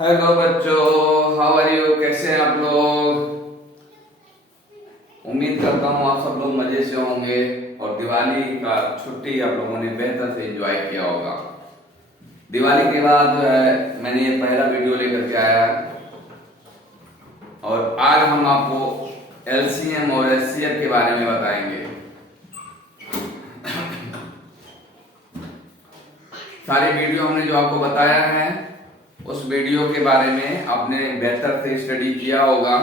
Hello बच्चों, how are you? कैसे हैं आप लोग? उम्मीद करता हूँ आप सब लोग मजे से होंगे और दिवाली का छुट्टी आप लोगों ने बेहतर से एंजॉय किया होगा। दिवाली के बाद जो है मैंने ये पहला वीडियो लेकर के आया और आज हम आपको एलसीएम और एचसीएफ के बारे में बताएंगे। सारी वीडियो हमने जो आपको बताया है उस वीडियो के बारे में आपने बेहतर से स्टडी किया होगा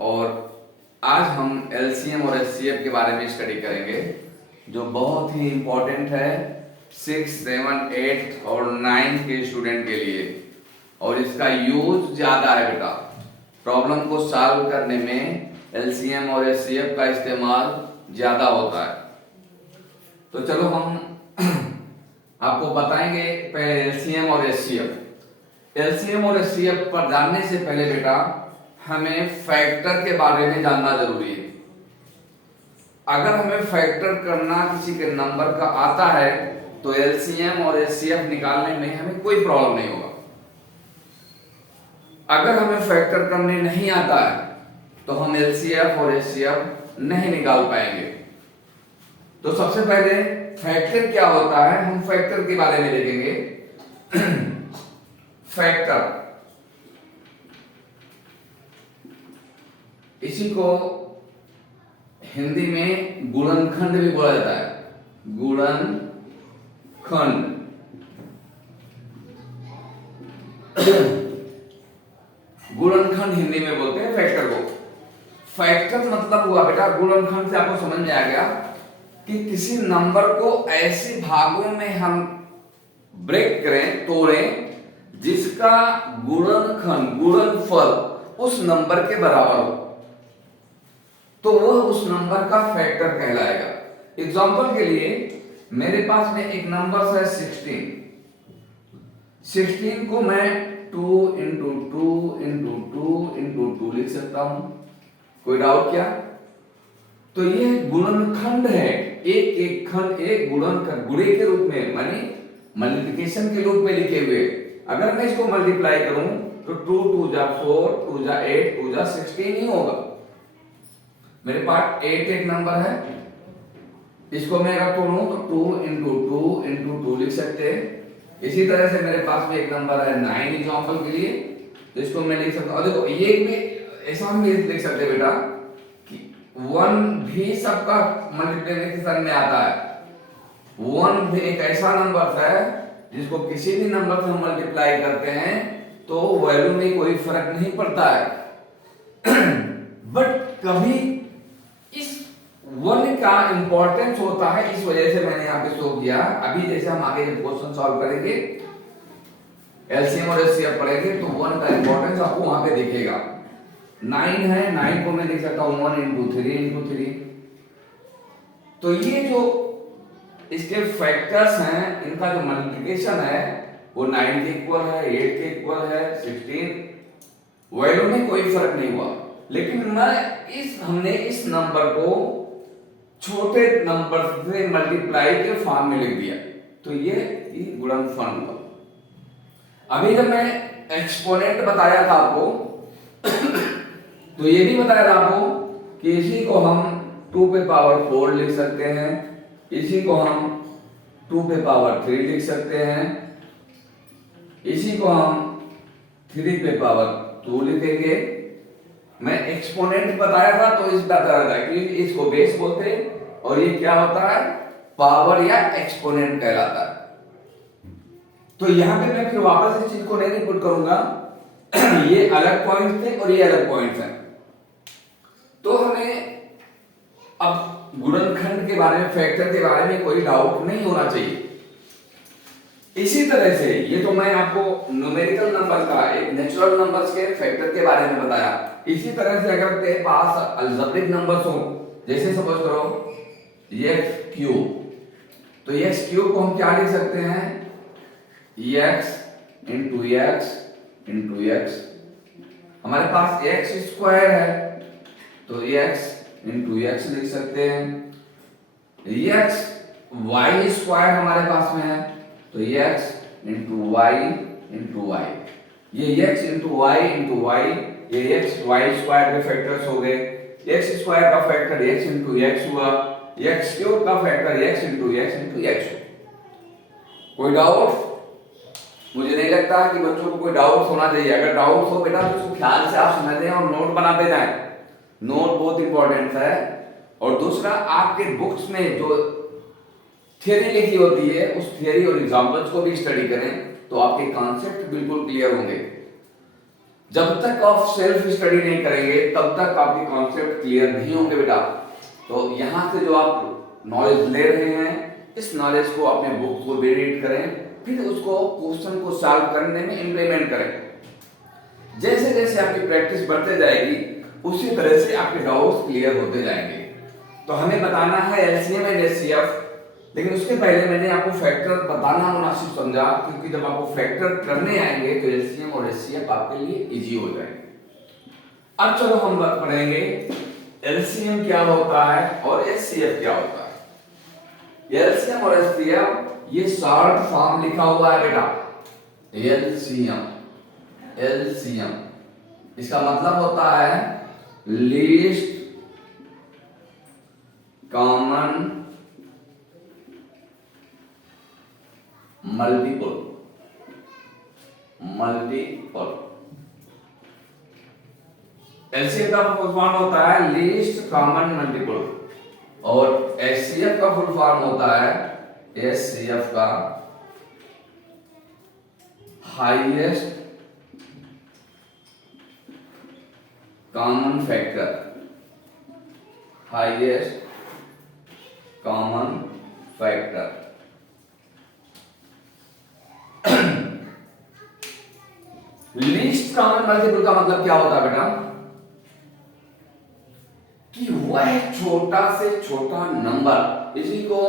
और आज हम एलसीएम और एचसीएफ के बारे में स्टडी करेंगे जो बहुत ही इंपॉर्टेंट है 6, 7, 8 और 9 के स्टूडेंट के लिए और इसका यूज ज्यादा है बेटा। प्रॉब्लम को सॉल्व करने में एलसीएम और एचसीएफ का इस्तेमाल ज्यादा होता है। तो चलो हम आपको बताएंगे पहले एलसीएम और एचसीएफ। एलसीएम और एचसीएफ पर जानने से पहले बेटा हमें फैक्टर के बारे में जानना जरूरी है। अगर हमें फैक्टर करना किसी के नंबर का आता है तो एलसीएम और एचसीएफ निकालने में हमें कोई प्रॉब्लम नहीं होगा। अगर हमें फैक्टर करने नहीं आता है तो हम एलसीएफ और एचसीएफ नहीं निकाल पाएंगे। तो सबसे पहले फैक्टर क्या होता है हम फैक्टर के बारे में देखेंगे। फैक्टर इसी को हिंदी में गुणनखंड भी बोला जाता है। गुणनखंड गुणनखंड हिंदी में बोलते हैं फैक्टर को। फैक्टर मतलब हुआ बेटा, गुणनखंड से आपको समझ में आ गया कि किसी नंबर को ऐसे भागों में हम ब्रेक करें, तोड़ें जिसका गुणनखंड गुणनफल उस नंबर के बराबर हो तो वह उस नंबर का फैक्टर कहलाएगा। एग्जांपल के लिए मेरे पास में एक नंबर है 16 को मैं 2 इंटू 2 इंटू 2 इंटू 2 लिख सकता हूं। कोई डाउट क्या? तो ये गुणनखंड है, एक खंड एक गुणे के रूप में माने मल्टीप्लिकेशन के रूप में लिखे हुए। अगर मैं इसको मल्टीप्लाई करूं तो 2 2 जा 4 2 जा 8 2 जा 16 ही होगा। मेरे पास 8 एक नंबर है, इसको मैं अगर तोड़ूं तो 2 इंटू 2 इंटू 2 लिख सकते हैं। इसी तरह से मेरे पास में एक नंबर है 9 एग्जांपल के लिए, तो इसको मैं लिख सकता हूं। और देखो ये भी ऐसा हम लिख सकते हैं बेटा कि 1 भी सबका मल्टीप्लिकेशन में आता है। 1 भी एक ऐसा नंबर है जिसको किसी भी नंबर से हम मल्टीप्लाई करते हैं तो वैल्यू में कोई फर्क नहीं पड़ता है। बट कभी इस 1 का इंपॉर्टेंस होता है, इस वजह से मैंने यहाँ पे शो किया। अभी जैसे हम आगे जब क्वेश्चन सॉल्व करेंगे एलसीएम और एचसीएफ पढ़ेंगे तो 1 का इंपॉर्टेंस आपको वहां पे दिखेगा। 9 है, 9 को मैं लिख सकता हूं 1 इंटू 3 इंटू 3। तो ये जो इसके फैक्टर्स हैं इनका जो मल्टीप्लिकेशन है वो 9 के इक्वल है, 8 के इक्वल है, 16 वैल्यू में कोई फर्क नहीं हुआ। लेकिन हमने इस नंबर को छोटे नंबर से मल्टीप्लाई के फॉर्म में लिख दिया तो ये गुणनफल हुआ। अभी जब मैं एक्सपोनेंट बताया था आपको तो ये भी बताया था आपको कि इसी को हम 2 पे पावर 4 लिख सकते हैं, इसी को हम 2 पे पावर 3 लिख सकते हैं, इसी को हम 3 पे पावर 2 लिखेंगे। मैं एक्सपोनेंट बताया था तो इस बताया था कि इसको बेस बोलते हैं और ये क्या होता है पावर या एक्सपोनेंट कहलाता है। तो यहां पे मैं फिर वापस इस चीज को नहीं रिपीट करूंगा। ये अलग पॉइंट थे और ये अलग पॉइंट्स हैं। तो हमें अब गुणनखंड के बारे में फैक्टर के बारे में कोई डाउट नहीं होना चाहिए। इसी तरह से ये तो मैं आपको न्यूमेरिकल नंबर का एक नेचुरल नंबर्स के फैक्टर के बारे में बताया। इसी तरह से अगर तेरे पास अलजेब्रिक नंबर्स हो जैसे सपोज करो x क्यूब, तो x क्यूब को हम क्या लिख सकते हैं x into x into x। हमारे पास x स्क्वायर है तो x इंटू x लिख सकते हैं। x y स्क्वायर हमारे पास में है तो x into y into y, ये x इंटू वाई, ये x वाई स्क्वायर के फैक्टर्स हो गए, x स्क्वायर का फैक्टर x इंटू x हुआ, x क्यूब का फैक्टर x इंटू x। कोई डाउट? मुझे नहीं लगता है कि बच्चों को कोई डाउट होना चाहिए। अगर डाउट हो बेटा तो उसको ख्याल से आप समझ लें और नोट बनाते जाएं। नोट बहुत इंपॉर्टेंट है। और दूसरा, आपके बुक्स में जो थ्योरी लिखी होती है उस थ्योरी और एग्जांपल्स को भी स्टडी करें तो आपके कॉन्सेप्ट बिल्कुल क्लियर होंगे। जब तक आप सेल्फ स्टडी नहीं करेंगे तब तक आपके कॉन्सेप्ट क्लियर नहीं होंगे बेटा। तो यहाँ से जो आप नॉलेज ले रहे हैं इस नॉलेज को अपने बुक को भी रीड करें, फिर उसको क्वेश्चन को सॉल्व करने में इंप्लीमेंट करें। जैसे जैसे आपकी प्रैक्टिस बढ़ते जाएगी उसी तरह से आपके डाउट्स क्लियर होते जाएंगे। तो हमें बताना है एलसीएम एंड एचसीएफ, लेकिन उसके पहले मैंने आपको फैक्टर बताना मुनासिब समझा, क्योंकि जब आपको फैक्टर करने आएंगे तो एलसीएम और एचसीएफ आपके लिए इजी हो जाएंगे। अब चलो हम बात करेंगे एलसीएम क्या होता है और एचसीएफ क्या होता है। एलसीएम और एचसीएफ ये शॉर्ट फॉर्म लिखा हुआ है बेटा, एलसीएम इसका मतलब होता है लीस्ट कॉमन मल्टीपल। एलसीएम का फुल फॉर्म होता है लीस्ट कॉमन मल्टीपल और एचसीएफ का फुल फॉर्म होता है एचसीएफ का highest common factor, highest common factor. Least common multiple का मतलब क्या होता है बेटा कि वह छोटा से छोटा नंबर, इसी को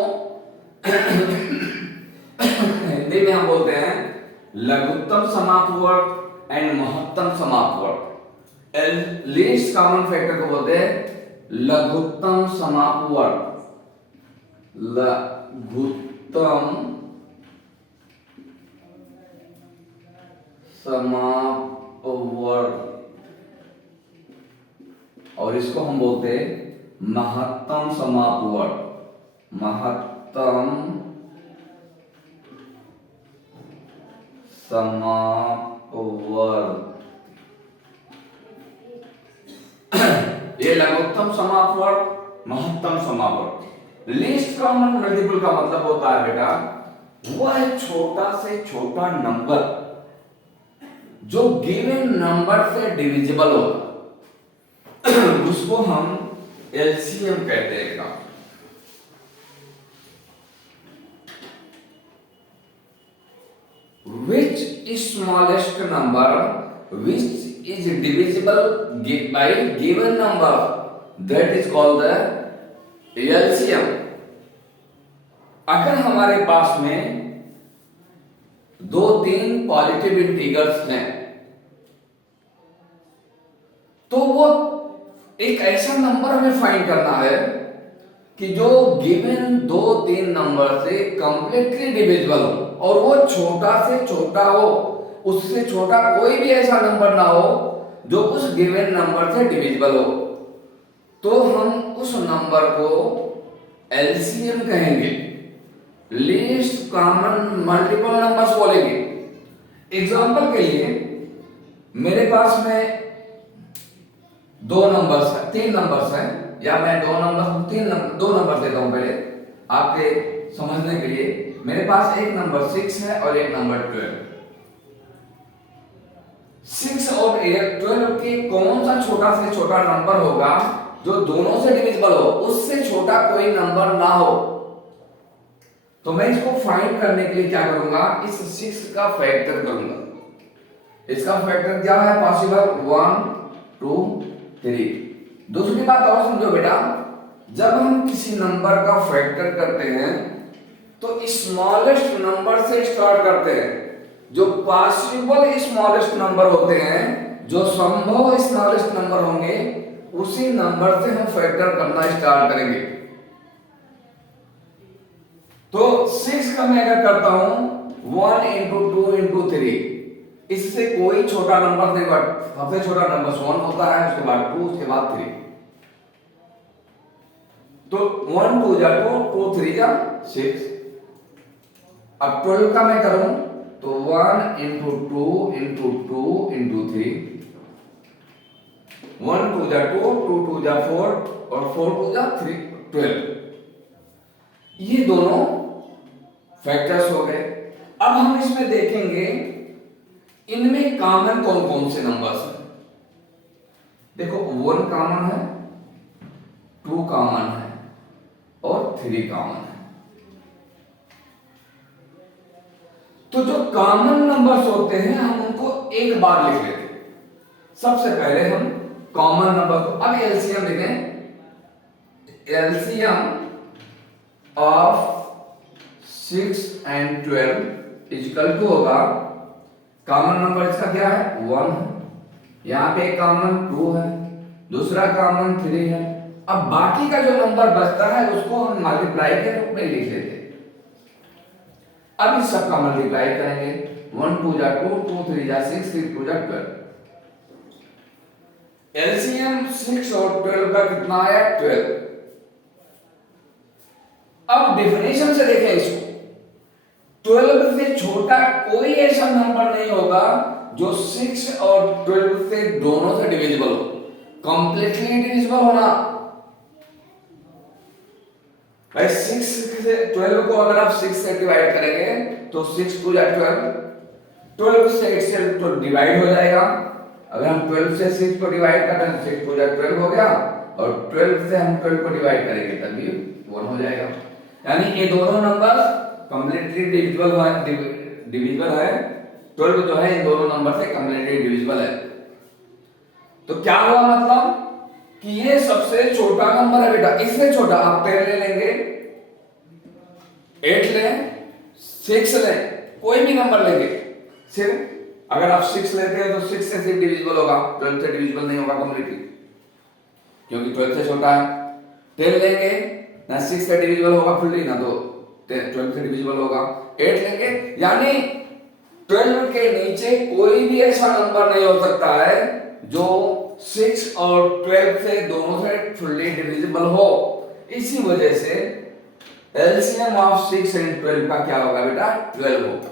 हिंदी में हम बोलते हैं लघुत्तम समापवर्ग एंड महत्तम समापवर्ग। लीस्ट कॉमन फैक्टर को बोलते हैं लघुत्तम समापवर्ग, लघुत्तम समापवर्ग, और इसको हम बोलते हैं महत्तम समापवर्ग, महत्तम समापवर्ग। ये लघुत्तम समापवर्ग, महत्तम समापवर्ग। लीस्ट कॉमन मल्टीपल का मतलब होता है बेटा वह छोटा से छोटा नंबर जो गिवन नंबर से डिविजिबल होता उसको हम एलसीएम कहते हैं। Which smallest number which is divisible by given number, that is called the LCM। अगर हमारे पास में दो तीन पॉजिटिव इंटीजर्स हैं तो वो एक ऐसा नंबर हमें फाइंड करना है कि जो गिवन दो तीन नंबर से कंप्लीटली डिविजिबल हो और वो छोटा से छोटा हो, उससे छोटा कोई भी ऐसा नंबर ना हो जो उस गिवन नंबर से डिविजिबल हो, तो हम उस नंबर को एलसीएम कहेंगे, लीस्ट कॉमन मल्टीपल नंबर्स बोलेंगे। एग्जांपल के लिए मेरे पास में दो नंबर्स है, तीन नंबर्स हैं, या मैं दो नंबर देता हूं पहले आपके समझने के लिए। मेरे पास एक नंबर 6 है और एक नंबर 12। 6 और 12 के कौन सा छोटा से छोटा नंबर होगा जो दोनों से डिविजिबल हो, उससे छोटा कोई नंबर ना हो। तो मैं इसको फाइंड करने के लिए क्या करूंगा, इस 6 का फैक्टर करूंगा। इसका फैक्टर क्या है पॉसिबल, 1 2 3। दूसरी बात और समझो बेटा, जब हम किसी नंबर का फैक्टर करते हैं तो स्मॉलेस्ट नंबर से स्टार्ट करते हैं। जो पॉसिबल स्मॉलेस्ट नंबर होते हैं, जो संभव स्मॉलेस्ट नंबर होंगे, उसी नंबर से हम फैक्टर करना स्टार्ट करेंगे। तो 6 का मैं अगर करता हूं 1 into 2 into 3, इससे कोई छोटा नंबर नहीं, सबसे छोटा नंबर 1 होता है, उसके बाद 2, उसके बाद 3। तो 1 2 जा 2, 2 3 जा 6। अब 12 का मैं करूं तो 1 into 2 into 2 into 3, 1 2 जा 2, 2 2 जा 4 और 4 2 जा 3, 12। ये दोनों फैक्टर्स हो गए। अब हम इसमें देखेंगे इनमें कॉमन कौन कौन से नंबर्स हैं। देखो 1 कॉमन है, 2 कॉमन है और 3 कॉमन है। तो जो कॉमन नंबर्स होते हैं हम उनको एक बार लिख लेते हैं। सबसे पहले हम कॉमन नंबर को, अब एलसीएम लिखें। LCM of 6 and 12 equal to होगा, कॉमन नंबर इसका क्या है 1 है, यहां पे कॉमन 2 है, दूसरा कॉमन 3 है। अब बाकी का जो नंबर बचता है उसको हम मल्टीप्लाई के रूप में लिख लेते हैं। अब इस सब का मल्टीप्लाई करेंगे, 1 2 जा 2, 2 3 जा 6, 3 2 जा 12। एलसीएम 6 और 12 का कितना आया 12। अब डेफिनेशन से देखें इसको, 12 से छोटा कोई ऐसा नंबर नहीं होगा जो 6 और 12 से दोनों से डिविजिबल हो, कंप्लीटली डिविजिबल होना। भाई 6 से 12 को अगर आप 6 से डिवाइड करेंगे तो 6 2 जा 12, 12 से 8 से तो डिवाइड हो जाएगा। अगर हम 12 से 6 को डिवाइड करते हैं तो 6 2 जा 12 हो गया, और 12 से हम 12 को डिवाइड करेंगे तभी 1 हो जाएगा। यानी ये दोनों नंबर कंप्लीटली डिविजिबल है। 12 जो है इन दोनों नंबर से कंप्लीटली डिविजिबल है। तो क्या हुआ मतलब कि ये सबसे छोटा नंबर है बेटा। इससे छोटा आप 10 ले लेंगे, 8 लें, 6 लें, कोई भी नंबर लेंगे। सिर्फ अगर आप 6 लेते हैं तो 6 से सिर्फ डिविजिबल होगा, 12 से डिविजिबल नहीं होगा कंप्लीटली, क्योंकि 12 से छोटा है। 10 लेंगे ना 6 से डिविजिबल होगा फुल्ली, ना तो 12 से डिविजिबल होगा। 8 लेंगे, यानी 12 के नीचे कोई भी ऐसा नंबर नहीं हो सकता है जो 6 और 12 से दोनों से फुल्ली डिविजिबल हो। इसी वजह से एलसीएम ऑफ 6 एंड 12 का क्या होगा बेटा 12 होगा।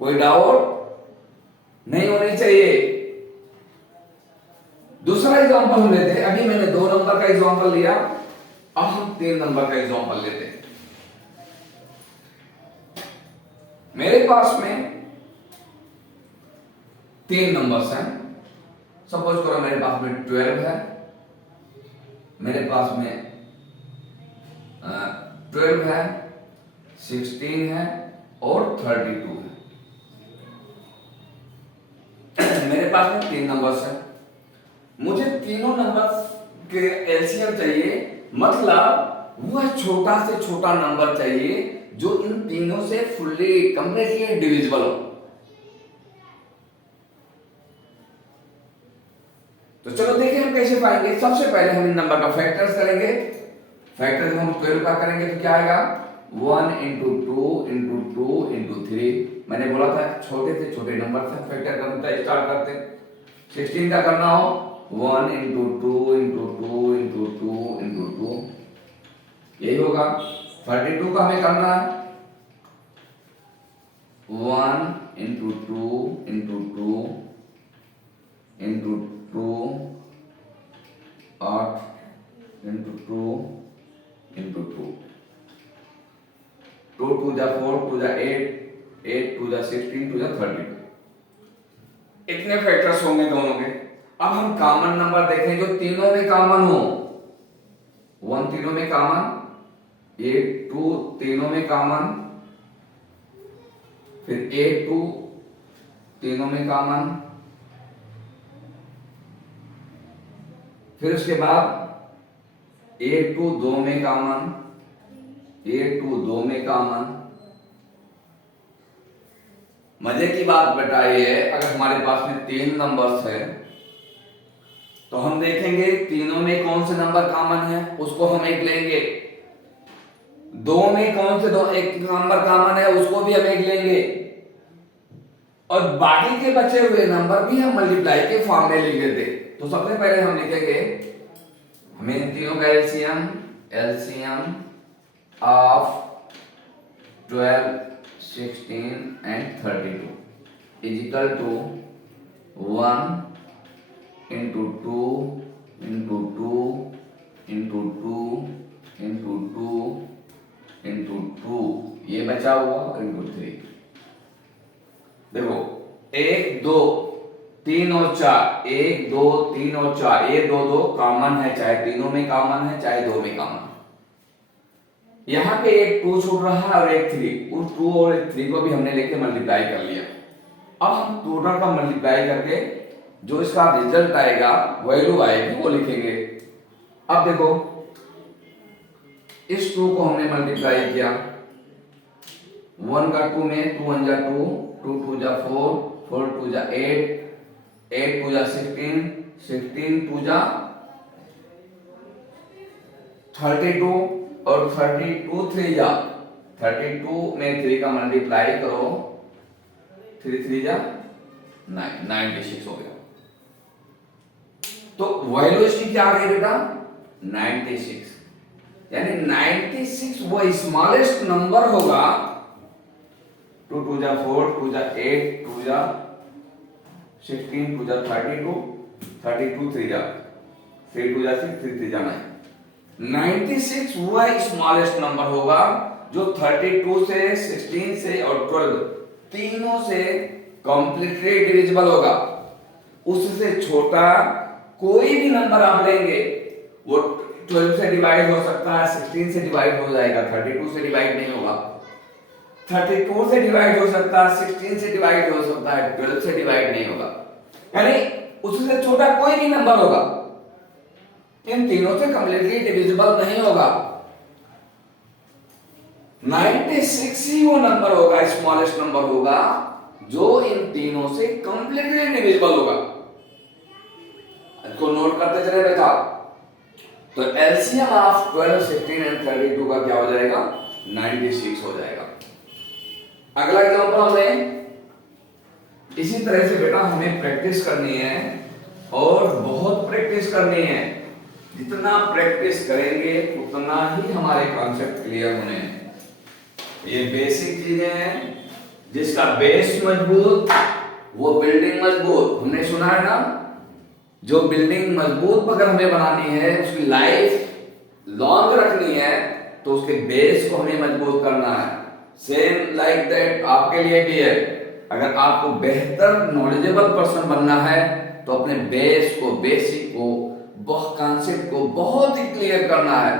कोई डाउट नहीं होनी चाहिए। दूसरा एग्जांपल हम लेते हैं। अभी मैंने 2 नंबर का एग्जांपल लिया, अब हम 3 नंबर का एग्जांपल लेते हैं। मेरे पास में 3 नंबर्स हैं। सपोज करो मेरे पास में 12 है, मेरे पास में 12 है, 16 है और 32 है। मेरे पास में 3 नंबर्स हैं। मुझे तीनों नंबर्स के एलसीएम चाहिए, मतलब वह छोटा से छोटा नंबर चाहिए जो इन तीनों से फुल्ली कंप्लीटली डिविजिबल हो। तो चलो देखिए हम कैसे पाएंगे। सबसे पहले हम इन नंबर का फैक्टर्स करेंगे। फैक्टर्स हम 12 का करेंगे तो क्या आएगा 1 into 2 into 2 into 3। मैंने बोला था छोटे से छोटे नंबर से फैक्टर करना स्टार्ट करते हैं। 16 का करना हो 1 into 2 into 2 into 2 into 2, यही होगा। 32 का हमें करना है 1 into 2 into 2 into 2 8 into 2 into 2, 2 2 जा 4, 2 जा 8, 8 2 जा 16, 2 जा 32। इतने फैक्टर्स होंगे दोनों के। अब हम कॉमन नंबर देखें जो तीनों में कॉमन हो। 1 तीनों में कॉमन, 8 2 तीनों में कॉमन, फिर 8 2 तीनों में कॉमन, फिर उसके बाद 8 2 2 में कॉमन, 8 2 2 में कॉमन। मजे की बात बेटा ये है, अगर हमारे पास में 3 नंबर्स है तो हम देखेंगे तीनों में कौन से नंबर कॉमन है, उसको हम एक लेंगे। 2 में कौन से एक नंबर कॉमन है, उसको भी हम एक लेंगे। और बाकी के बचे हुए नंबर भी हम मल्टीप्लाई के फॉर्म में लिख देते। तो सबसे पहले हम लिखेंगे, हमें इन तीनों का LCM LCM of 12, 16 and 32 is equal to 1 into 2 into 2 into 2 into 2 into 2, ये बचा हुआ इंटू 3। देखो 1 2 3 और 4, 1 2 3 और 4, ये दो दो कॉमन है, चाहे तीनों में कॉमन है चाहे दो में कॉमन है। यहाँ पे एक 2 छूट रहा है और एक 3, उस 2 और 3 को भी हमने लेके मल्टीप्लाई कर लिया। अब हम टोटल का मल्टीप्लाई करके जो इसका रिजल्ट आएगा, वैल्यू आएगी, वो लिखेंगे। अब देखो इस 2 को हमने मल्टीप्लाई किया, 1 का 2 में 2 1 जा 2, 2 2 जा 4, 4 2 जा 8, 8 2 जा 16, 16 2 जा 32 और 32 3 जा 32 में 3 का मल्टीप्लाई करो, 3 3 जा 9, 96 हो गया। तो वैल्यू इसकी क्या आ गई बेटा? 96। यानी 96 वो स्मॉलेस्ट नंबर होगा। 2 2 जा 4, 2 जा 8, 2 जा 16, 2 जा 32, 32 3 जा 3, 2 जा 6, 3 3 जा 9। 96 वो स्मॉलेस्ट नंबर होगा जो 32 से 16 से और 12 तीनों से कंप्लीटली डिविजिबल होगा। उससे छोटा कोई भी नंबर आप लेंगे, वो 12 से डिवाइड हो सकता है, 16 से डिवाइड हो जाएगा, 32 से डिवाइड नहीं होगा। 32 से डिवाइड हो सकता है, 16 से डिवाइड हो सकता है, 12 से डिवाइड नहीं होगा। यानी उससे छोटा कोई भी नंबर होगा, इन तीनों से कंप्लीटली डिविजिबल नहीं होगा। 96 ही वो नंबर होगा, स्मॉलेस्ट नंबर होगा, जो इन तीनों से कंप्लीटली डिविजिबल होगा। इसको नोट करते चले बेटा। तो एलसीएम ऑफ 12, 16 एंड 32 का क्या हो जाएगा? 96 हो जाएगा। अगला एग्जांपल हमें इसी तरह से बेटा हमें प्रैक्टिस करनी है और बहुत प्रैक्टिस करनी है। जितना प्रैक्टिस करेंगे उतना ही हमारे कॉन्सेप्ट क्लियर होने हैं। ये बेसिक चीजें हैं, जिसका बेस मजबूत वो बिल्डिंग मजबूत। हमने सुना है ना, जो बिल्डिंग मजबूत अगर हमें बनानी है, उसकी लाइफ लॉन्ग रखनी है, तो उसके बेस को हमें मजबूत करना है। सेम लाइक दैट आपके लिए भी है। अगर आपको बेहतर नॉलेजेबल पर्सन बनना है तो अपने बेस को, बेसिक को, कॉन्सेप्ट को बहुत ही क्लियर करना है।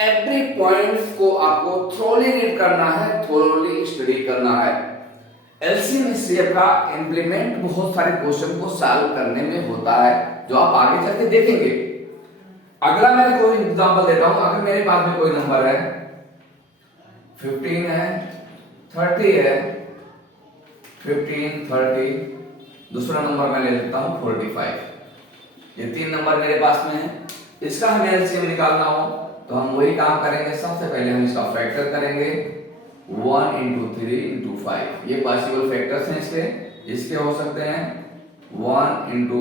एवरी पॉइंट को आपको थोरोली रीड करना है, थोरोली स्टडी करना है। एलसीएम एचसीएफ का इंप्लीमेंट बहुत सारे क्वेश्चन को सॉल्व करने में होता है, जो आप आगे चल के देखेंगे। अगला मैं कोई एग्जांपल देता हूं। अगर मेरे पास में कोई नंबर है 15 है, 30 है, 15 30, दूसरा नंबर मैं ले लेता हूं 45। ये तीन नंबर मेरे पास में है। इसका हमें एलसीएम निकालना हो तो हम वही काम करेंगे। सबसे पहले हम इसका फैक्टर करेंगे, 1 इंटू 3 इंटू 5। ये पॉसिबल फैक्टर्स हैं इसके। इसके हो सकते हैं 1 into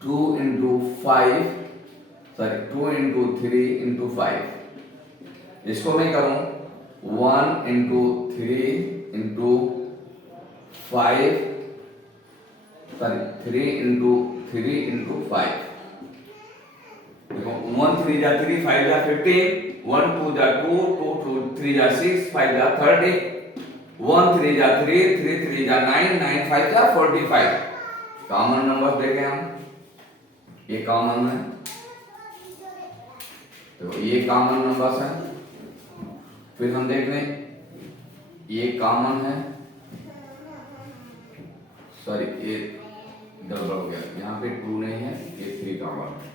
2 into 5, sorry 2 into 3 into 5। इसको मैं करूं 1 into 3 into 5, sorry 3 into 3 into 5। देखो 1 3 जा 3, 5 जा 15, 1 2 जा 2, 2 3 जा 6, 5 जा 30, 1 3 जा 3, 3 3 जा 9, 9 5 जा 45। कॉमन नंबर देखें हम, ये कॉमन है, तो ये कॉमन नंबर्स हैं। फिर हम देख लें ये कॉमन है, सॉरी ये गड़बड़ हो गया, यहाँ पे 2 नहीं है, ये 3 कॉमन है।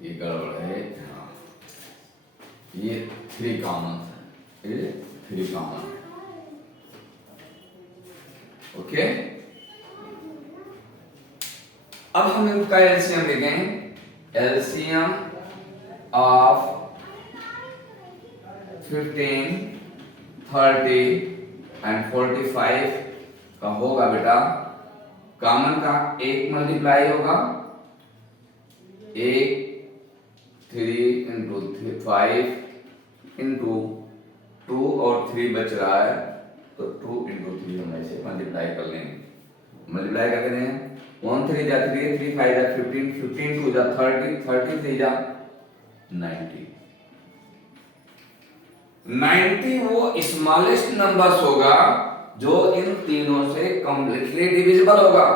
ये गड़बड़ है, हाँ ये 3 कॉमन है, ये 3 कॉमन है। ओके, अब हम इनका एलसीएम लिखें। एलसीएम ऑफ 15 30 एंड 45 का होगा बेटा, कॉमन का एक मल्टीप्लाई होगा, एक 3 इंटू 5 इंटू 2 और 3 बच रहा है, तो 2 इंटू 3 हम ऐसे मल्टीप्लाई कर लेंगे। मल्टीप्लाई कर लेते हैं, 1 3 जा 3, 3 5 जा 15, 15 2 जा 30, 30 3 जा 90। 90 वो स्मॉलेस्ट नंबर्स होगा जो इन तीनों से कंप्लीटली डिविजिबल होगा।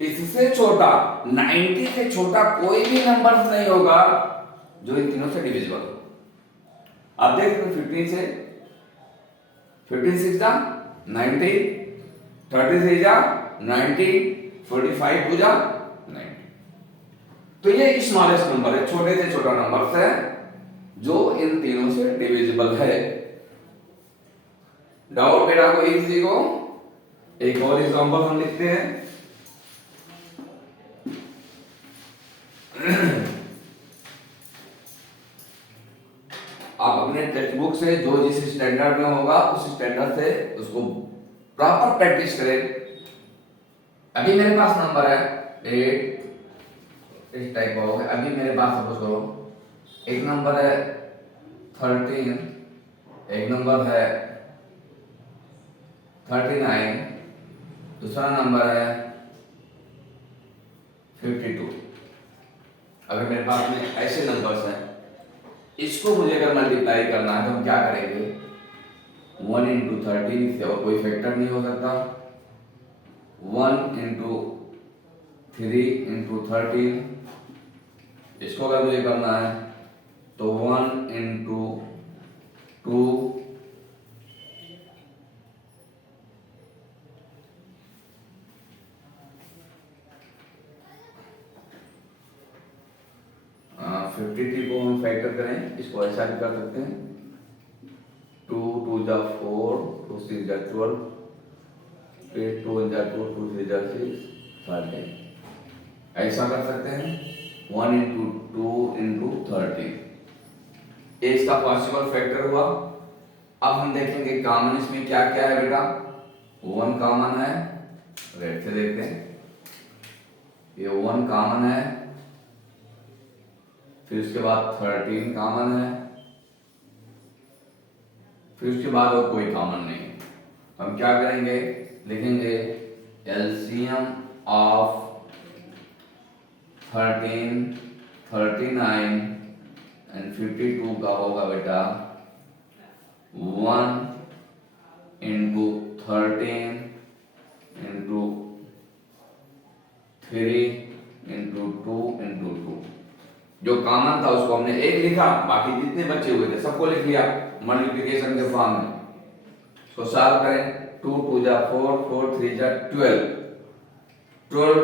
इससे छोटा, 90 से छोटा कोई भी नंबर नहीं होगा जो इन तीनों से डिविजिबल हो। आप देख रहे 15 से 15 6 जा 90, 33 जा 90, 45 2 जा 90। तो ये स्मॉलेस्ट नंबर है, छोटे से छोटा नंबर है जो इन तीनों से डिविजिबल है। डाउट बेटा को इजी को एक और एग्जांपल हम लिखते हैं। आप अपने टेक्स्ट बुक से जो जिस स्टैंडर्ड में होगा उस स्टैंडर्ड से उसको प्रॉपर प्रैक्टिस करें। अभी मेरे पास नंबर है 8, इस टाइप का होगा। अभी मेरे पास सपोज करो एक नंबर है 13, एक नंबर है 39, दूसरा नंबर है 52। अगर मेरे पास में ऐसे नंबर्स हैं, इसको मुझे अगर मल्टीप्लाई करना है तो हम क्या करेंगे, 1 इंटू 13, इससे और कोई फैक्टर नहीं हो सकता। 1 इंटू 3 इंटू 13, इसको अगर मुझे करना है तो 1 इंटू 2 53 को हम फैक्टर करें, इसको ऐसा भी कर सकते हैं, 2 2 जा 4, 2 6 जा 12, 8 2 जा 2, 2 3 जा 6, 13। ऐसा कर सकते हैं 1 इंटू 2 इंटू 13, ये इसका पॉसिबल फैक्टर हुआ। अब हम देखेंगे कॉमन इसमें क्या क्या है बेटा। 1 कॉमन है, रेड से देखते हैं, ये 1 कॉमन है, फिर उसके बाद 13 कॉमन है, फिर उसके बाद और कोई कॉमन नहीं। हम क्या करेंगे, लिखेंगे एलसीएम ऑफ 13, 39 एंड 52 का होगा बेटा 1 इंटू 13 इंटू 3 इंटू 2 इंटू 2। जो कॉमन था उसको हमने 1 लिखा, बाकी जितने बचे हुए थे सबको लिख लिया मल्टीप्लिकेशन के फॉर्म में। इसको सॉल्व करें, 2 2 जा 4, 4 3 जा 12, 12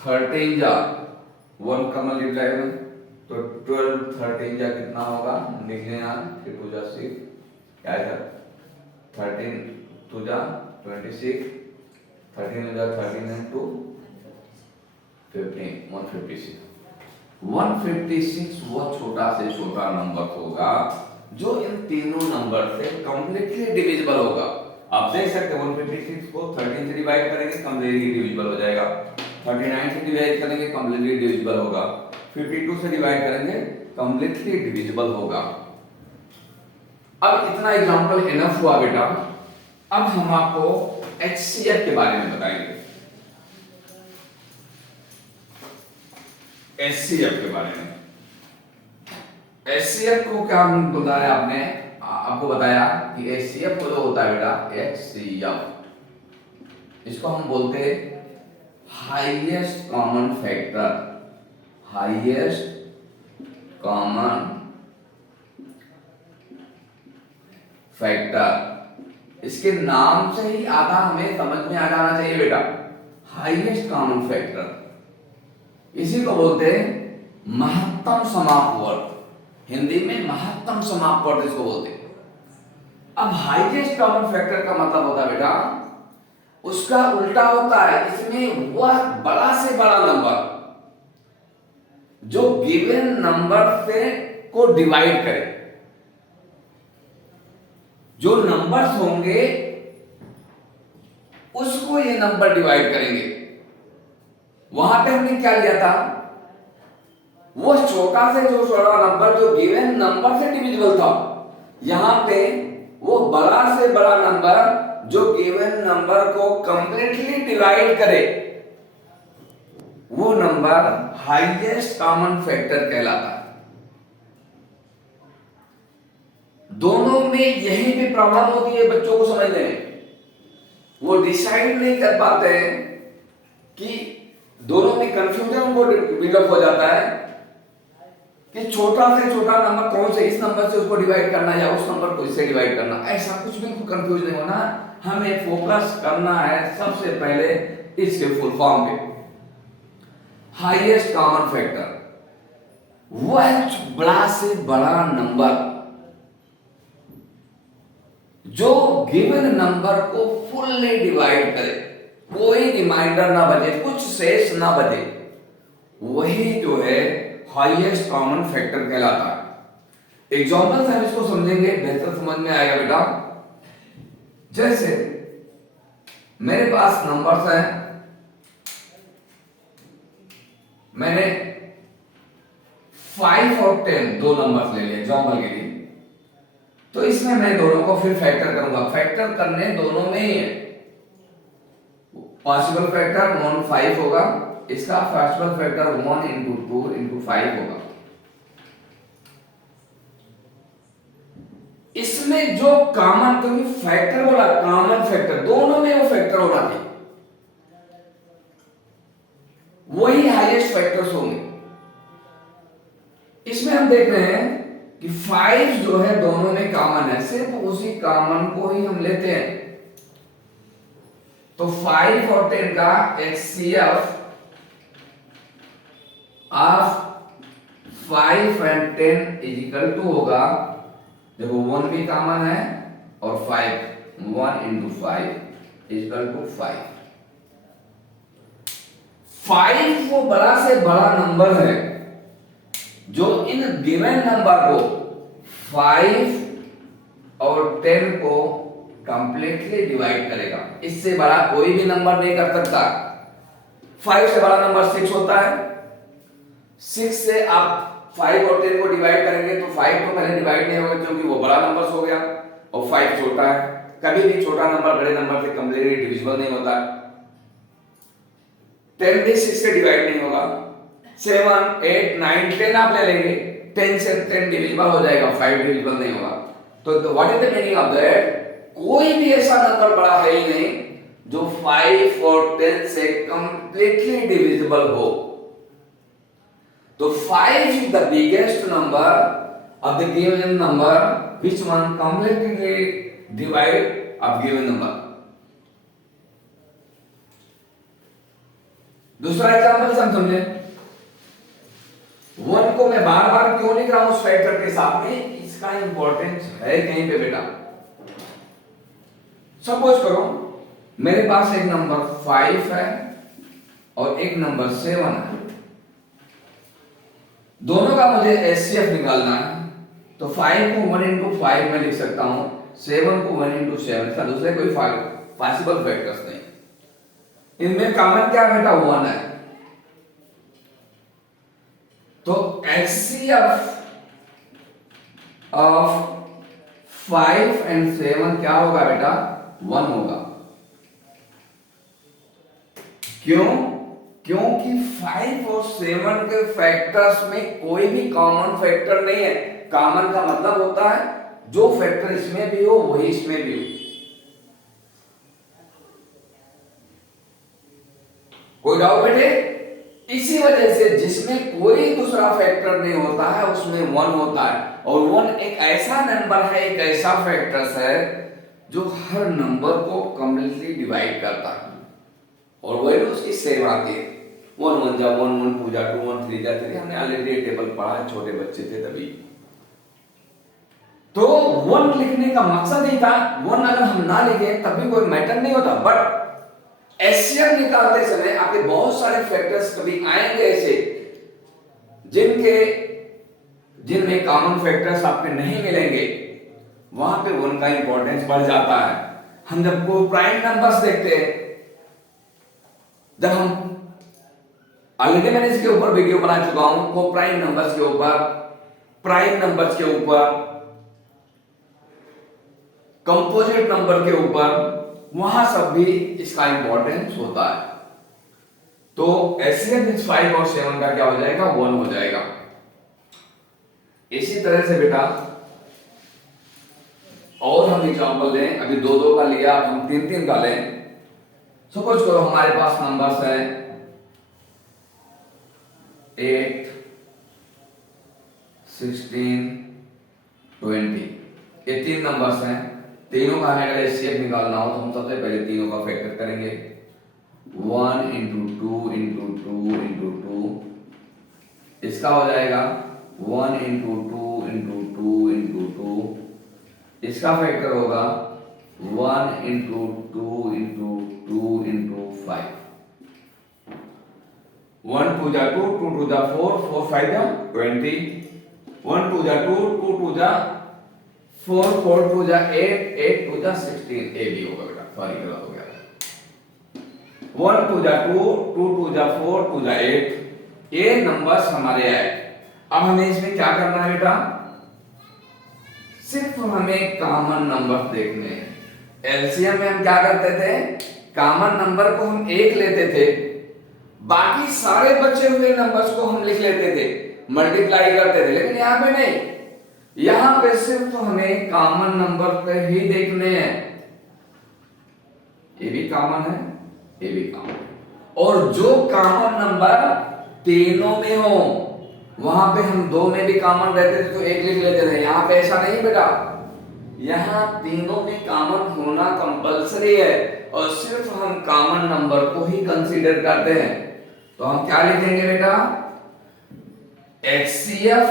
13 जा 1 का मल्टीप्लाई में, तो 12 13 जा कितना होगा, लिख लें यहाँ, 3 2 जा 6, क्या है 13 2 जा 26, 13 जा 13 and 2 15, 156। 156 वो छोटा से छोटा नंबर होगा जो इन तीनों नंबर से कंप्लीटली डिविजिबल होगा। आप देख सकते हैं 156 को 13 से डिवाइड करेंगे कंप्लीटली डिविजिबल हो जाएगा, 39 से डिवाइड करेंगे कंप्लीटली डिविजिबल होगा, 52 से डिवाइड करेंगे कंप्लीटली डिविजिबल होगा। अब इतना एग्जांपल इनफ हुआ बेटा। अब हम आपको एचसीएफ के बारे में बताएंगे, एचसीएफ के बारे में। एचसीएफ को क्या बताया आपने, आपको बताया कि एचसीएफ को जो होता है बेटा एचसीएफ, इसको हम बोलते हैं highest common factor, highest common factor. इसके नाम से ही आधा हमें समझ में आ जाना चाहिए बेटा, हाईएस्ट कॉमन फैक्टर। इसी को बोलते हैं महत्तम समापवर्त, हिंदी में महत्तम समापवर्त इसको बोलते हैं। अब हाईएस्ट कॉमन फैक्टर का मतलब होता है बेटा, उसका उल्टा होता है, इसमें वह बड़ा से बड़ा नंबर जो गिवन नंबर से को डिवाइड करे। जो नंबर्स होंगे उसको ये नंबर डिवाइड करेंगे। वहां पे हमने क्या लिया था, वो छोटा से जो छोटा नंबर जो गिवन नंबर से डिविजिबल था, यहां पे वो बड़ा से बड़ा नंबर जो गिवन नंबर को कंप्लीटली डिवाइड करे, वो नंबर हाईएस्ट कॉमन फैक्टर कहलाता है। दोनों में यही भी प्रॉब्लम होती है बच्चों को समझने में, वो डिसाइड नहीं कर पाते हैं कि दोनों में कंफ्यूजन उनको बिल्डअप हो जाता है कि छोटा से छोटा नंबर कौन से, इस नंबर से उसको डिवाइड करना या उस नंबर को इससे डिवाइड करना, ऐसा कुछ बिल्कुल कंफ्यूज नहीं होना। हमें फोकस करना है सबसे पहले इसके फुल फॉर्म पे। हाईएस्ट कॉमन फैक्टर वो है बड़ा से बड़ा नंबर जो गिवन नंबर को फुल्ली डिवाइड करे, कोई रिमाइंडर ना बचे, कुछ शेष ना बचे, वही जो है हाईएस्ट कॉमन फैक्टर कहलाता है। एग्जांपल से हम इसको समझेंगे, बेहतर समझ में आएगा बेटा। जैसे मेरे पास नंबर्स हैं, मैंने 5 और 10 दो नंबर्स ले लिए एग्जांपल के लिए, तो इसमें मैं दोनों को फिर फैक्टर करूंगा। फैक्टर करने दोनों में ही है, पॉसिबल फैक्टर 1 5 होगा, इसका पॉसिबल फैक्टर 1 इंटू 2 इंटू 5 होगा। इसमें जो कॉमन, क्योंकि फैक्टर बोला कॉमन फैक्टर, दोनों में वो फैक्टर होना चाहिए, वही हाईएस्ट फैक्टर्स होंगे। इसमें हम देख रहे हैं कि 5 जो है दोनों में कॉमन है, सिर्फ उसी कॉमन को ही हम लेते हैं। तो 5 और 10 का HCF of 5 and 10 is equal to होगा, देखो 1 भी कॉमन है और 5, 1 इंटू 5 इज इक्वल टू 5। 5 वो बड़ा से बड़ा नंबर है जो इन गिवन नंबर को 5 और 10 को कंप्लीटली डिवाइड करेगा। इससे बड़ा कोई भी नंबर नहीं कर सकता। 5 से बड़ा नंबर 6 होता है, 6 से आप 5 और 10 को डिवाइड करेंगे तो 5 तो पहले डिवाइड नहीं होगा क्योंकि वो बड़ा नंबर हो गया और 5 छोटा है। कभी भी छोटा नंबर बड़े नंबर से कंप्लीटली डिविजिबल नहीं होता। 10 भी 6 से डिवाइड नहीं होगा। 7 8 9 10 आप ले लेंगे, 10 से 10 डिविजिबल हो जाएगा, 5 डिविजिबल नहीं होगा। तो what is the meaning of that, कोई भी ऐसा नंबर बड़ा है ही नहीं जो 5 और 10 से कंप्लीटली डिविजिबल हो। तो 5 is the biggest number of the given number which one completely divide of given number. दूसरा एग्जांपल हम समझे, 1 को मैं बार बार क्यों लिख रहा हूं उस फैक्टर के साथ में, इसका इंपॉर्टेंस है कहीं पे बेटा। सपोज करो मेरे पास एक नंबर 5 है और एक नंबर 7 है, दोनों का मुझे HCF निकालना है। तो 5 को 1 इंटू 5 में लिख सकता हूं, 7 को 1 इंटू 7, इसका दूसरे कोई पॉसिबल फैक्टर्स नहीं। इनमें कॉमन क्या बेटा 1 है। तो HCF ऑफ 5 एंड 7 क्या होगा बेटा 1 होगा। क्यों? क्योंकि 5 और 7 के फैक्टर्स में कोई भी कॉमन फैक्टर नहीं है। कॉमन का मतलब होता है जो फैक्टर इसमें भी हो वही इसमें भी हो। कोई डाउट बेटे? इसी वजह से जिसमें कोई दूसरा फैक्टर नहीं होता है उसमें 1 होता है, और 1 एक ऐसा नंबर है, एक ऐसा फैक्टर है जो हर नंबर को कंप्लीटली डिवाइड करता है और वैल्यू उसकी सेम आती है। 1 1 जा 1 1 2 जा 2 1 3 जा 3, हमने ऑलरेडी टेबल पढ़ा है, छोटे बच्चे थे तभी। तो 1 लिखने का मकसद ही था, 1 अगर हम ना लिखे तब भी कोई मैटर नहीं होता। बट HCF निकालते समय आपके बहुत सारे फैक्टर्स कभी आएंगे ऐसे जिनमें कॉमन फैक्टर्स आपके नहीं मिलेंगे, वहां पे 1 का इंपॉर्टेंस बढ़ जाता है। हम जब को प्राइम नंबर्स देखते हैं, जब हम ऑलरेडी मैंने इसके ऊपर वीडियो बना चुका हूं, को प्राइम नंबर्स के ऊपर, प्राइम नंबर्स के ऊपर, कंपोजिट नंबर के ऊपर, वहां सब भी इसका इंपॉर्टेंस होता है। तो एचसीएफ में 5 और 7 का क्या हो जाएगा, 1 हो जाएगा। इसी तरह से बेटा और हम एग्जांपल लें, अभी 2-2 का लिया, अब हम 3-3 का लें। सपोज करो हमारे पास नंबर्स है 8, 16, 20, ये 3 नंबर्स हैं। तीनों का हमें अगर एचसीएफ निकालना हो तो हम सबसे पहले तीनों का फैक्टर करेंगे। 1 × 2 × 2 × 2, इसका हो जाएगा 1 × 2 × 2 × 2, इसका फैक्टर होगा 1 × 2 × 2 × 5। 1 2 जा 2, 2 2 जा 4, 4 5 जा 20, 1 2 जा 2, 2 2 जा 4, 4 2 जा 8, 8 2 जा 16, ए भी होगा बेटा, सॉरी गलत हो गया। 1 2 जा 2, 2 2 जा 4, 2 जा 8, ये नंबर्स हमारे आए। अब हमें इसमें क्या करना है बेटा, सिर्फ हमें कॉमन नंबर देखने हैं। एलसीएम में हम क्या करते थे, कॉमन नंबर को हम 1 लेते थे, बाकी सारे बचे हुए नंबर्स को हम लिख लेते थे, मल्टीप्लाई करते थे। लेकिन यहाँ पे नहीं, यहाँ पे सिर्फ हमें कॉमन नंबर पे ही देखने हैं। ये भी कॉमन है, ये भी कॉमन है, और जो कॉमन नंबर तीनों में हो, वहां पे हम 2 में भी कॉमन रहते थे तो 1 लिख लेते थे। यहाँ पे ऐसा नहीं बेटा, यहाँ तीनों में कॉमन होना कंपलसरी है, और सिर्फ हम कॉमन नंबर को ही कंसीडर करते हैं। तो हम क्या लिखेंगे बेटा, HCF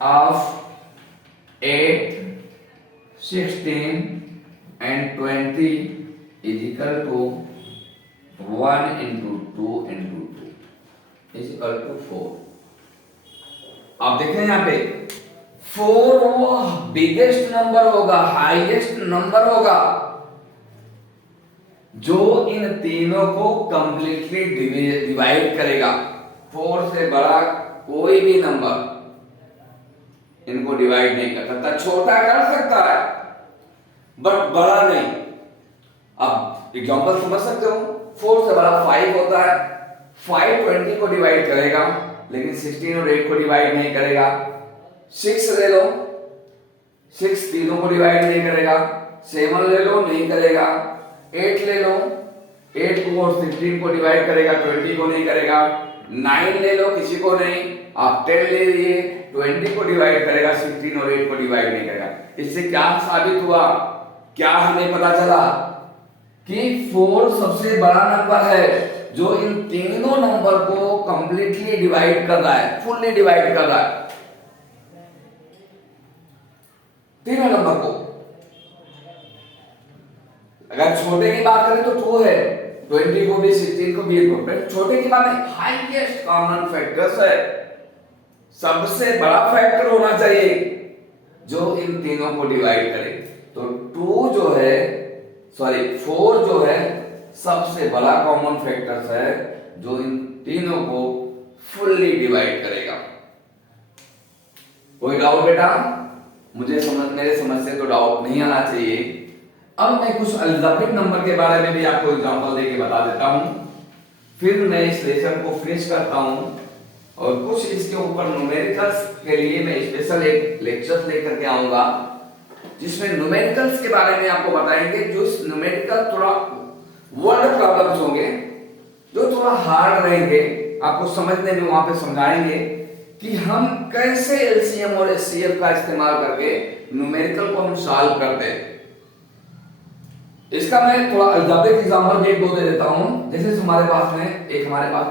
of 8, 16 and 20 is equal to 1 × 2 × 2 is equal to 4। आप देखें यहाँ पे 4 वो बिगेस्ट नंबर होगा, हाईएस्ट नंबर होगा, जो इन तीनों को कंप्लीटली डिवाइड करेगा। 4 से बड़ा कोई भी नंबर इनको डिवाइड नहीं कर सकता। छोटा कर सकता है बट बड़ा नहीं। अब एग्जांपल समझ सकते हो, 4 से बड़ा 5 होता है, 5 20 को डिवाइड करेगा लेकिन 16 और 8 को डिवाइड नहीं करेगा। 6 ले लो, 6 तीनों को डिवाइड नहीं करेगा। 7 ले लो, नहीं करेगा। 8 ले लो, 8 को और 16 को डिवाइड करेगा, 20 को नहीं करेगा। 9 ले लो, किसी को नहीं। आप 10 ले लिए, 20 को डिवाइड करेगा, 16 और 8 को डिवाइड नहीं करेगा। इससे क्या साबित हुआ, क्या हमें पता चला कि 4 सबसे बड़ा नंबर है जो इन तीनों नंबर को कंप्लीटली डिवाइड कर रहा है, फुल्ली डिवाइड कर रहा है तीनों नंबर को। अगर छोटे की बात करें तो 2 है, 20 को भी 16 को भी। छोटे की बात है, हाईएस्ट कॉमन फैक्टर्स है, सबसे बड़ा फैक्टर होना चाहिए जो इन तीनों को डिवाइड करे। तो 2 जो है, सॉरी 4 जो है सबसे बड़ा कॉमन फैक्टर्स है जो इन तीनों को फुल्ली डिवाइड करेगा। कोई डाउट बेटा? मुझे मेरे समझ से तो डाउट नहीं आना चाहिए। अब मैं कुछ अलजेब्रिक नंबर के बारे में भी आपको एग्जांपल देके बता देता हूं, फिर मैं इस लेसन को फिनिश करता हूं और कुछ इसके ऊपर न्यूमेरिकल्स के लिए मैं स्पेशल एक लेक्चर लेकर के आऊंगा जिसमें न्यूमेरिकल्स के बारे में आपको बताएंगे। जो इस न्यूमेरिकल थोड़ा वर्ड प्रॉब्लम्स होंगे जो थोड़ा हार्ड रहेंगे, आपको समझने में वहां पे समझाएंगे कि हम कैसे एलसीएम और एचसीएफ का इस्तेमाल करके न्यूमेरिकल को हम सॉल्व करते हैं। इसका मैं थोड़ा अलजेब्रिक एग्जांपल एक दो दे देता हूं। जैसे हमारे पास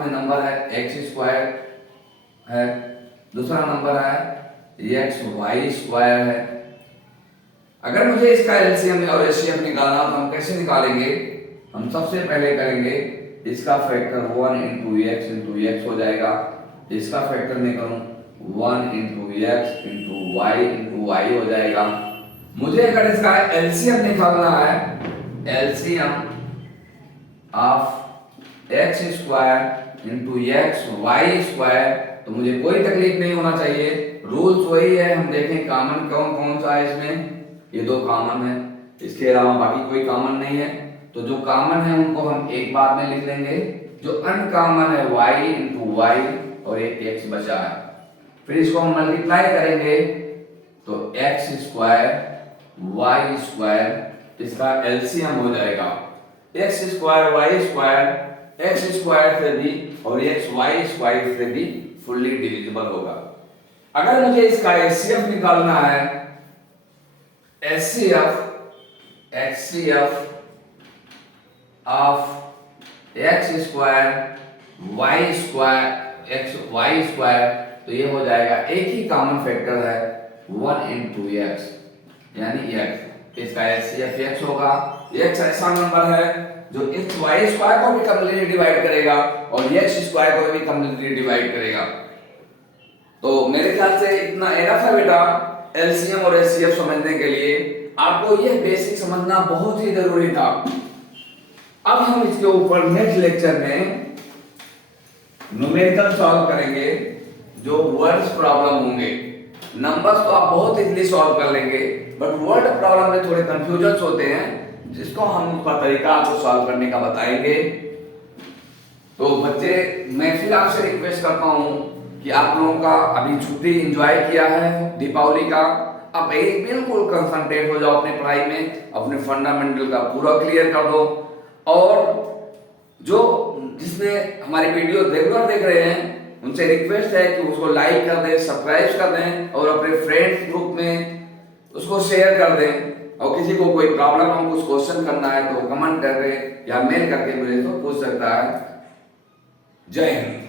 में नंबर है x² है, दूसरा नंबर है xy² है। अगर मुझे इसका एलसीएम और एचसीएफ निकालना तो हम कैसे निकालेंगे? हम सबसे पहले करेंगे इसका फैक्टर 1 × x हो जाएगा। इसका फैक्टर मैं करूं 1 × x × y × इंटू वाई हो जाएगा। मुझे अगर इसका एलसीएम निकालना है, LCM of x square into x y square, तो मुझे कोई तकलीफ नहीं होना चाहिए, रूल्स वही है। हम देखें कॉमन कौन कौन सा है इसमें, ये दो कॉमन है, इसके अलावा बाकी कोई कॉमन नहीं है। तो जो कॉमन है उनको हम एक बार में लिख लेंगे, जो अनकॉमन है y इंटू वाई और एक x बचा है। फिर इसको हम मल्टीप्लाई करेंगे तो एक्स स्क्वायर वाई स्क्वायर, इसका एलसीएम हो जाएगा x square y square, x square से भी और एक्स वाई स्क्वायर से भी फुल्ली डिविजिबल होगा। अगर मुझे इसका एचसीएफ निकालना है, HCF of x square y square x y square, तो ये हो जाएगा एक ही कॉमन फैक्टर है 1 इंटू एक्स, यानी x, इसका एचसीएफ x होगा। x ऐसा नंबर है जो एक्स वाई स्क्वायर को भी कंप्लीटली डिवाइड करेगा और एक्स स्क्वायर को भी कंप्लीटली डिवाइड करेगा। तो मेरे ख्याल से इतना एनफ है बेटा एलसीएम और एचसीएफ समझने के लिए। आपको ये बेसिक समझना बहुत ही जरूरी था। अब हम इसके ऊपर नेक्स्ट लेक्चर में न्यूमेरिकल सॉल्व करेंगे, जो वर्ड्स प्रॉब्लम होंगे। नंबर्स तो आप बहुत इजीली सॉल्व कर लेंगे, बट वर्ड प्रॉब्लम में थोड़े कंफ्यूजन होते हैं, जिसको हम उसका तरीका आपको सॉल्व करने का बताएंगे। तो बच्चे, मैं फिर आपसे रिक्वेस्ट करता हूं कि आप लोगों का अभी छुट्टी एंजॉय किया है दीपावली का, अब एक बिल्कुल कंसंट्रेट हो जाओ अपनी पढ़ाई में, अपने फंडामेंटल का पूरा क्लियर कर दो। और जो जिसने हमारी वीडियो रेगुलर देख रहे हैं उनसे रिक्वेस्ट है कि उसको लाइक कर दें, सब्सक्राइब कर दें और अपने फ्रेंड्स ग्रुप में उसको शेयर कर दें। और किसी को कोई प्रॉब्लम हो, कुछ क्वेश्चन करना है तो कमेंट करके या मेल करके मुझे तो पूछ सकता है। जय हिंद।